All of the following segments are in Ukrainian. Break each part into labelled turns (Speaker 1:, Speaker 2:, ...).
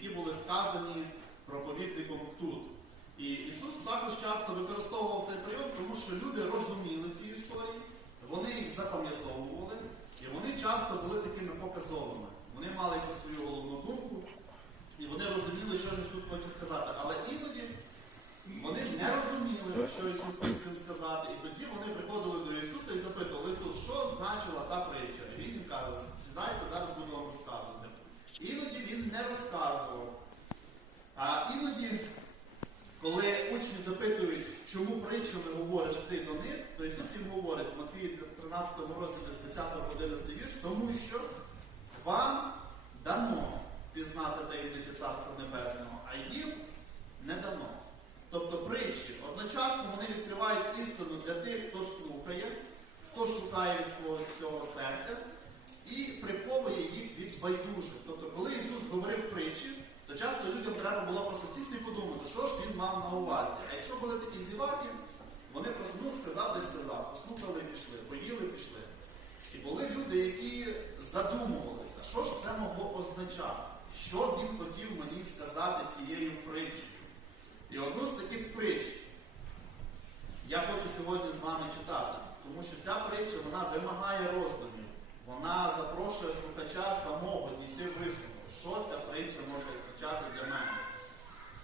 Speaker 1: які були сказані проповідником тут. І Ісус також часто використовував цей прийом, тому що люди розуміли ці історії, вони їх запам'ятовували, і вони часто були такими показовими. Вони мали якусь свою головну думку, і вони розуміли, що ж Ісус хоче сказати. Але іноді вони не розуміли, що Ісус хоче цим сказати. І тоді вони приходили до Ісуса і запитували Ісус, що значила та притча. І він їм каже, сідайте, зараз буду вам розказувати. Іноді він не розказував. А іноді, коли учні запитують, чому притчами говориш ти до них, то Ісус їм говорить в Матвії 13 розділі з 30 по 11 вірш, тому що вам дано пізнати таємниці Царства Небесного, а їм не дано. Тобто притчі одночасно вони відкривають істину для тих, хто слухає, хто шукає від свого цього серця і приховує їх від байдужих. Тобто, коли Ісус говорив притчі, то часто людям треба було просто сісти і подумати, що ж він мав на увазі. А якщо були такі зіваки, вони просто сказав й сказав, послухали і пішли, поїли і пішли. І були люди, які задумувалися, що ж це могло означати, що він хотів мені сказати цією притчею. І одну з таких притч я хочу сьогодні з вами читати, тому що ця притча вона вимагає роздумів. Вона запрошує слухача самого дійти висновку, що ця притча може означати для мене.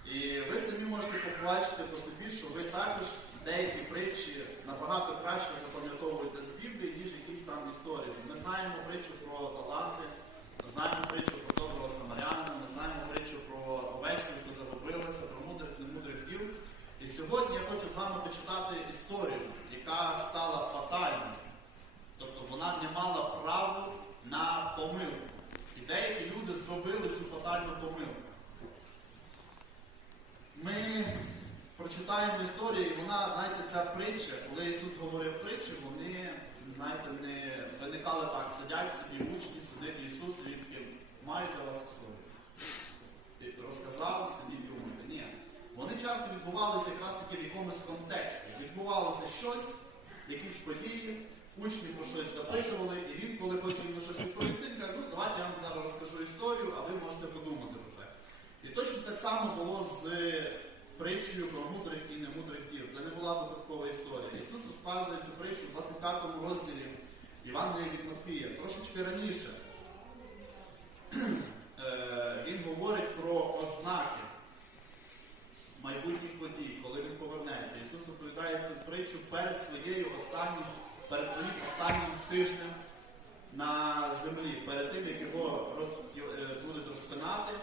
Speaker 1: І ви можете побачити по собі, що ви також деякі притчі набагато краще запам'ятовуєте з Біблії, ніж якісь там історії. Ми знаємо притчу про таланти, ми знаємо притчу про доброго самарянина, ми знаємо притчу про овечку, яку загубилася, про мудрих немудрих дів. І сьогодні я хочу з вами почитати історію, яка стала фатальною. Тобто вона не мала права на помилку. І деякі люди зробили цю фатальну помилку. Ми прочитаємо історію, і вона, знаєте, ця притча, коли Ісус говорив притчі, вони, знаєте, не виникали так, сидять собі учні, сидить Ісус, такий, маю для вас історію. Розказав, сидіть думаєте. Ні. Вони часто відбувалися якраз таки в якомусь контексті. Відбувалося щось, якісь події, учні про щось запитували, і він, коли хоче на щось відповісти, каже, ну давайте я вам зараз розкажу історію, а ви можете подумати про це. І точно так само було з притчею про мудрих і немудрих дів. Це не була випадкова історія. Ісус розказує цю притчу в 25 розділі Євангелія від Матфія. Трошечки раніше Е, він говорить про ознаки майбутніх подій, коли він повернеться. Ісус розповідає цю притчу перед своєю останнім, перед своїм останнім тижнем на